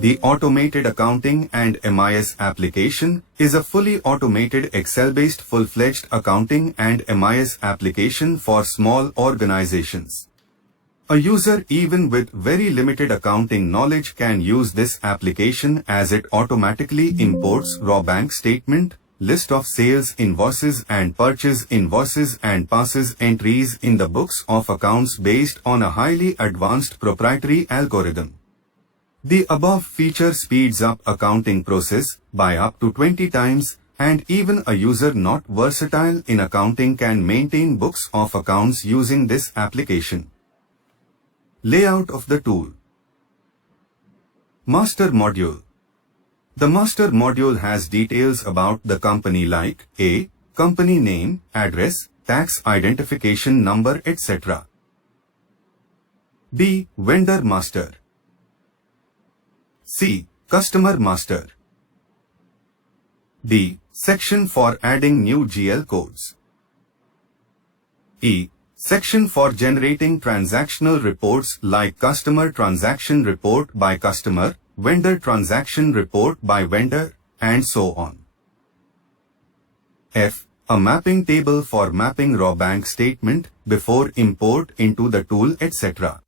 The Automated Accounting and MIS application is a fully automated Excel-based full-fledged accounting and MIS application for small organizations. A user even with very limited accounting knowledge can use this application as it automatically imports raw bank statement, list of sales invoices and purchase invoices and passes entries in the books of accounts based on a highly advanced proprietary algorithm. The above feature speeds up accounting process by up to 20 times, and even a user not versatile in accounting can maintain books of accounts using this application. Layout of the tool. Master Module. The Master Module has details about the company like A. Company name, address, tax identification number, etc. B. Vendor Master. C. Customer Master. D. Section for adding new GL codes. E. Section for generating transactional reports like Customer Transaction Report by Customer, Vendor Transaction Report by Vendor, and so on. F. A mapping table for mapping raw bank statement before import into the tool, etc.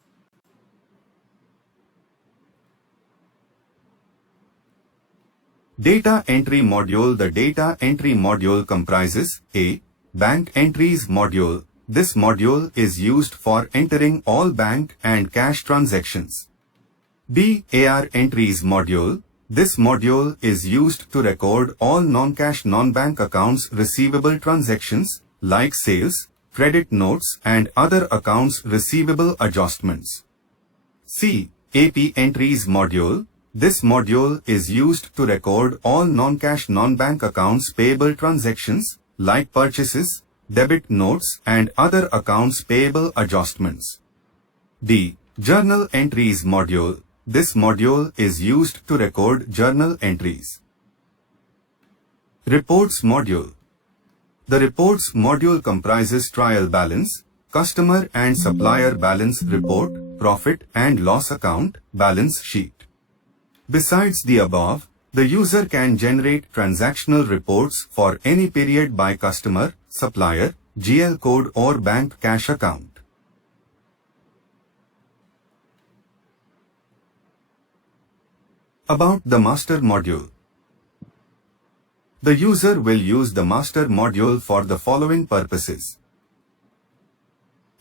Data Entry Module. The Data Entry Module comprises A. Bank Entries Module. This module is used for entering all bank and cash transactions. B. AR Entries Module. This module is used to record all non-cash non-bank accounts receivable transactions like sales, credit notes and other accounts receivable adjustments. C. AP Entries Module. This module is used to record all non-cash non-bank accounts payable transactions like purchases, debit notes and other accounts payable adjustments. D. Journal Entries Module. This module is used to record journal entries. Reports Module. The Reports module comprises trial balance, customer and supplier balance report, profit and loss account, balance sheet. Besides the above, the user can generate transactional reports for any period by customer, supplier, GL code or bank cash account. About the Master Module. The user will use the Master Module for the following purposes.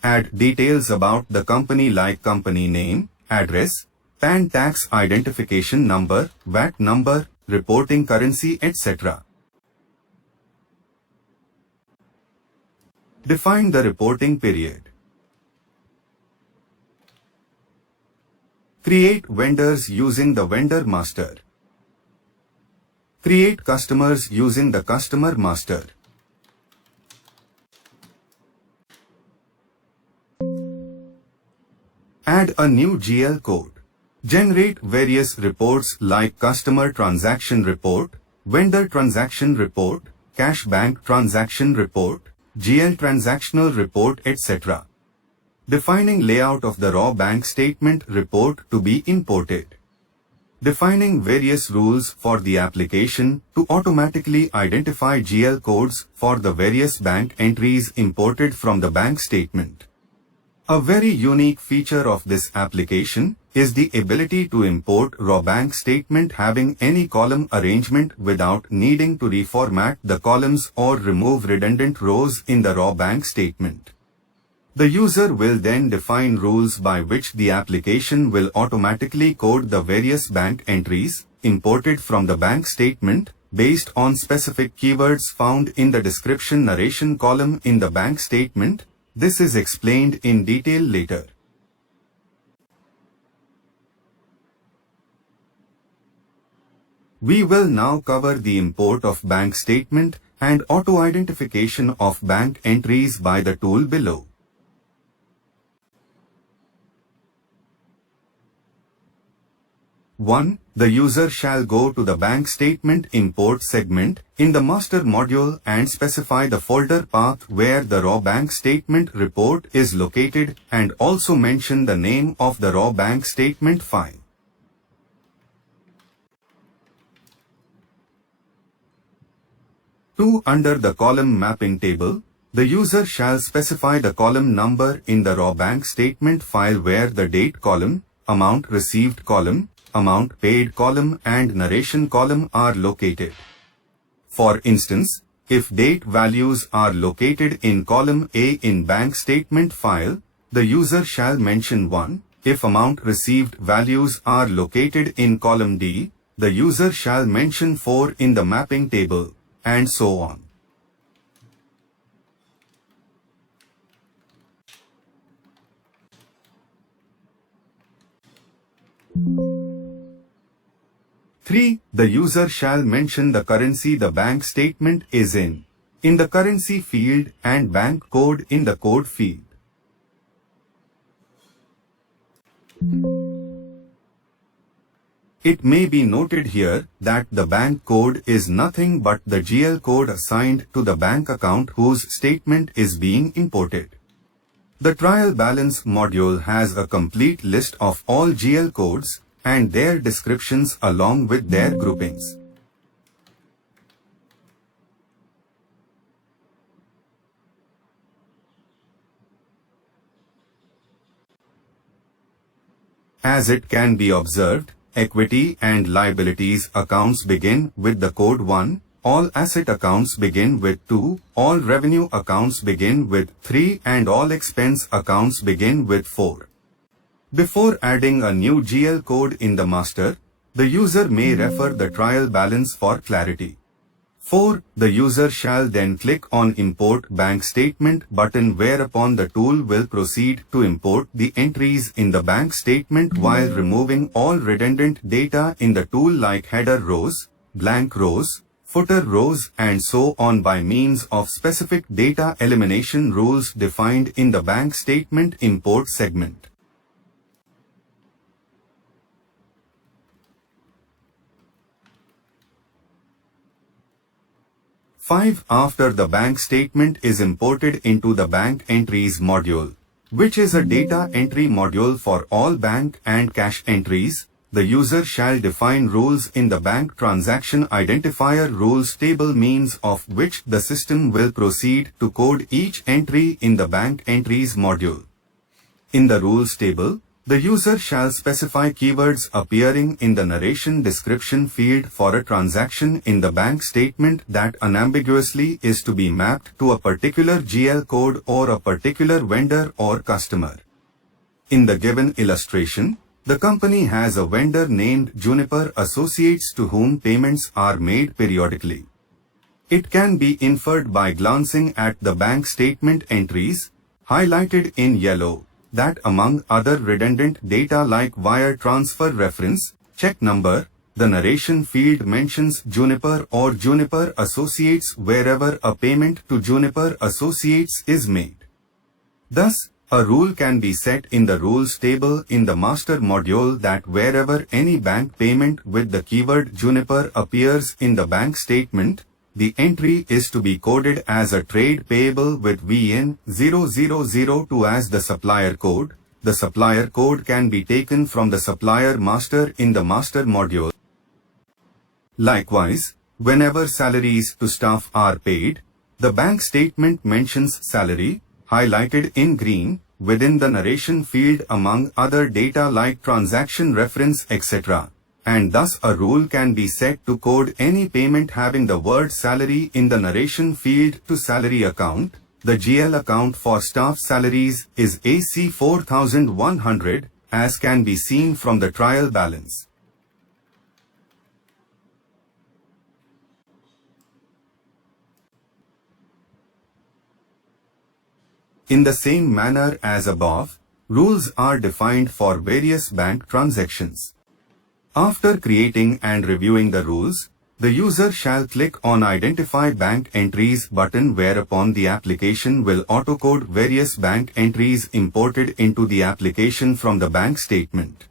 Add details about the company like company name, address, PAN tax identification number, VAT number, reporting currency, etc. Define the reporting period. Create vendors using the Vendor Master. Create customers using the Customer Master. Add a new GL code. Generate various reports like Customer Transaction Report, Vendor Transaction Report, Cash Bank Transaction Report, GL Transactional Report, etc. Defining layout of the raw bank statement report to be imported. Defining various rules for the application to automatically identify GL codes for the various bank entries imported from the bank statement. A very unique feature of this application is the ability to import raw bank statement having any column arrangement without needing to reformat the columns or remove redundant rows in the raw bank statement. The user will then define rules by which the application will automatically code the various bank entries imported from the bank statement based on specific keywords found in the description narration column in the bank statement. This is explained in detail later. We will now cover the import of bank statement and auto-identification of bank entries by the tool below. One, the user shall go to the bank statement import segment in the master module and specify the folder path where the raw bank statement report is located and also mention the name of the raw bank statement file. 2. Under the column mapping table, the user shall specify the column number in the raw bank statement file where the date column, amount received column, amount paid column and narration column are located. For instance, if date values are located in column A in bank statement file, the user shall mention 1. If amount received values are located in column D, the user shall mention 4 in the mapping table, and so on. Three, the user shall mention the currency the bank statement is in the currency field and bank code in the code field. It may be noted here that the bank code is nothing but the GL code assigned to the bank account whose statement is being imported. The trial balance module has a complete list of all GL codes and their descriptions along with their groupings. As it can be observed, equity and liabilities accounts begin with the code 1, all asset accounts begin with 2, all revenue accounts begin with 3 and all expense accounts begin with 4. Before adding a new GL code in the master, the user may refer the trial balance for clarity. 4. The user shall then click on Import Bank Statement button whereupon the tool will proceed to import the entries in the bank statement while removing all redundant data in the tool like header rows, blank rows, footer rows and so on by means of specific data elimination rules defined in the bank statement import segment. After the bank statement is imported into the bank entries module, which is a data entry module for all bank and cash entries, the user shall define rules in the bank transaction identifier rules table means of which the system will proceed to code each entry in the bank entries module. In the rules table, the user shall specify keywords appearing in the narration description field for a transaction in the bank statement that unambiguously is to be mapped to a particular GL code or a particular vendor or customer. In the given illustration, the company has a vendor named Juniper Associates to whom payments are made periodically. It can be inferred by glancing at the bank statement entries, highlighted in yellow, that among other redundant data like wire transfer reference, check number, the narration field mentions Juniper or Juniper Associates wherever a payment to Juniper Associates is made. Thus, a rule can be set in the rules table in the master module that wherever any bank payment with the keyword Juniper appears in the bank statement, the entry is to be coded as a trade payable with VN0002 as the supplier code. The supplier code can be taken from the supplier master in the master module. Likewise, whenever salaries to staff are paid, the bank statement mentions salary, highlighted in green, within the narration field among other data like transaction reference etc. And thus a rule can be set to code any payment having the word salary in the narration field to salary account. The GL account for staff salaries is AC 4100, as can be seen from the trial balance. In the same manner as above, rules are defined for various bank transactions. After creating and reviewing the rules, the user shall click on Identify Bank Entries button whereupon the application will autocode various bank entries imported into the application from the bank statement.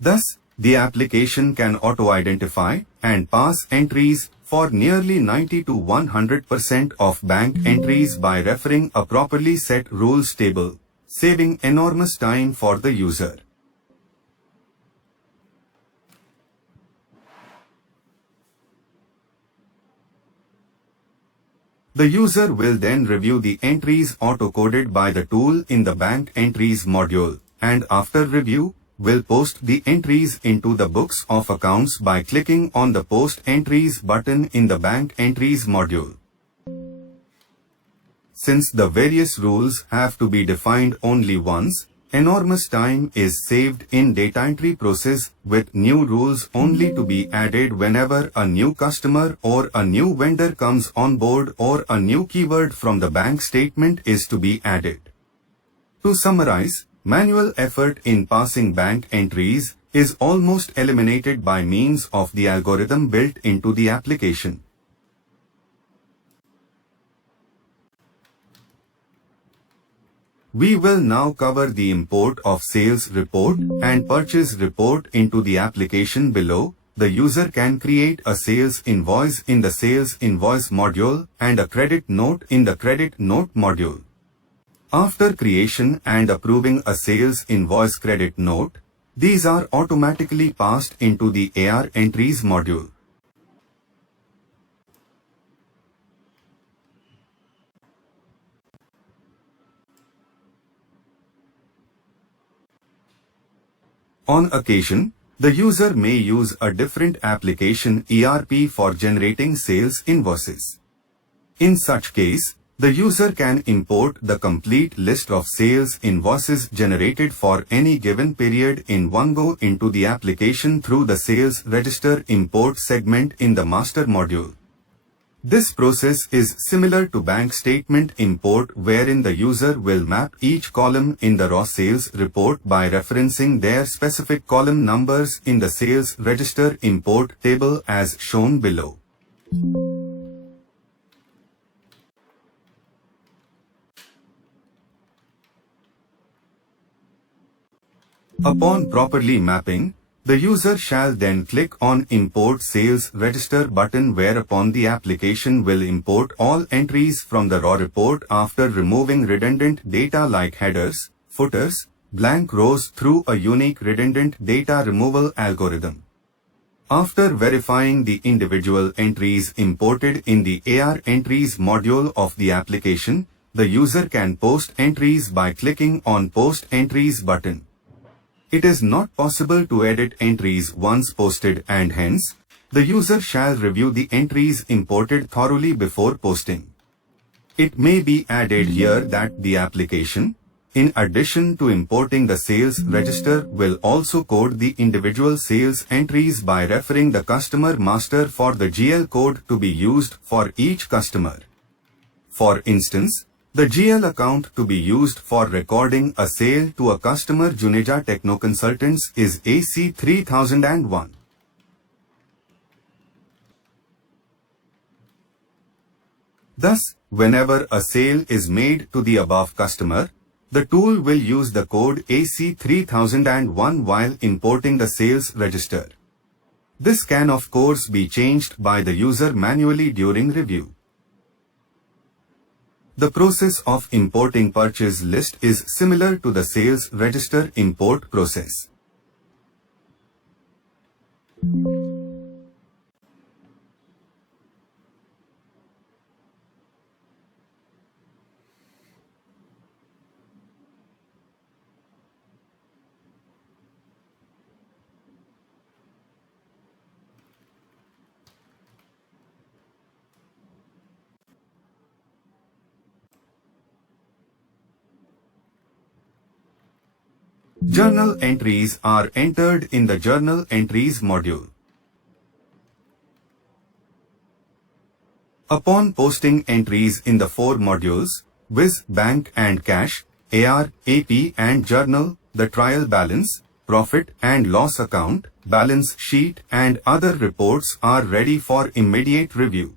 Thus, the application can auto-identify and pass entries for nearly 90 to 100% of bank entries by referring a properly set rules table, saving enormous time for the user. The user will then review the entries auto-coded by the tool in the Bank Entries module, and after review, will post the entries into the Books of Accounts by clicking on the Post Entries button in the Bank Entries module. Since the various rules have to be defined only once, enormous time is saved in data entry process, with new rules only to be added whenever a new customer or a new vendor comes on board or a new keyword from the bank statement is to be added. To summarize, manual effort in passing bank entries is almost eliminated by means of the algorithm built into the application. We will now cover the import of sales report and purchase report into the application below. The user can create a sales invoice in the sales invoice module and a credit note in the credit note module. After creation and approving a sales invoice credit note, these are automatically passed into the AR entries module. On occasion, the user may use a different application ERP for generating sales invoices. In such case, the user can import the complete list of sales invoices generated for any given period in one go into the application through the Sales Register Import segment in the Master module. This process is similar to bank statement import, wherein the user will map each column in the raw sales report by referencing their specific column numbers in the Sales Register Import table as shown below. Upon properly mapping, the user shall then click on Import Sales Register button, whereupon the application will import all entries from the raw report after removing redundant data like headers, footers, blank rows through a unique redundant data removal algorithm. After verifying the individual entries imported in the AR Entries module of the application, the user can post entries by clicking on Post Entries button. It is not possible to edit entries once posted, and hence, the user shall review the entries imported thoroughly before posting. It may be added here that the application, in addition to importing the sales register, will also code the individual sales entries by referring the customer master for the GL code to be used for each customer. For instance, the GL account to be used for recording a sale to a customer Juneja Techno Consultants is AC3001. Thus, whenever a sale is made to the above customer, the tool will use the code AC3001 while importing the sales register. This can of course be changed by the user manually during review. The process of importing purchase list is similar to the sales register import process. Journal entries are entered in the Journal Entries module. Upon posting entries in the four modules, Viz, Bank and Cash, AR, AP and Journal, the trial balance, profit and loss account, balance sheet and other reports are ready for immediate review.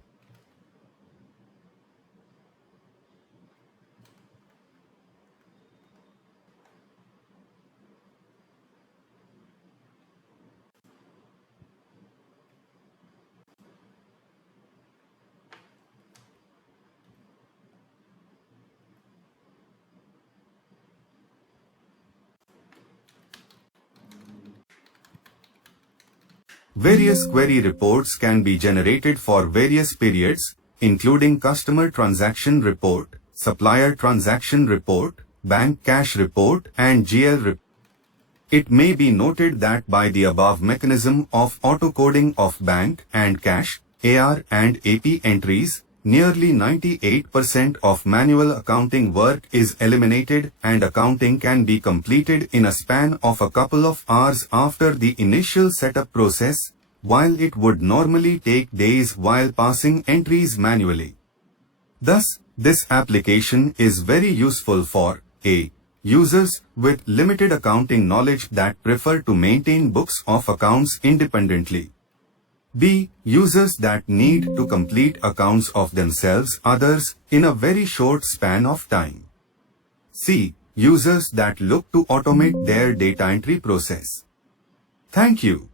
Various query reports can be generated for various periods, including customer transaction report, supplier transaction report, bank cash report, and GL report. It may be noted that by the above mechanism of auto-coding of bank and cash, AR and AP entries, nearly 98% of manual accounting work is eliminated and accounting can be completed in a span of a couple of hours after the initial setup process, while it would normally take days while passing entries manually. Thus, this application is very useful for a. Users with limited accounting knowledge that prefer to maintain books of accounts independently. B. Users that need to complete accounts of themselves others in a very short span of time. C. Users that look to automate their data entry process. Thank you.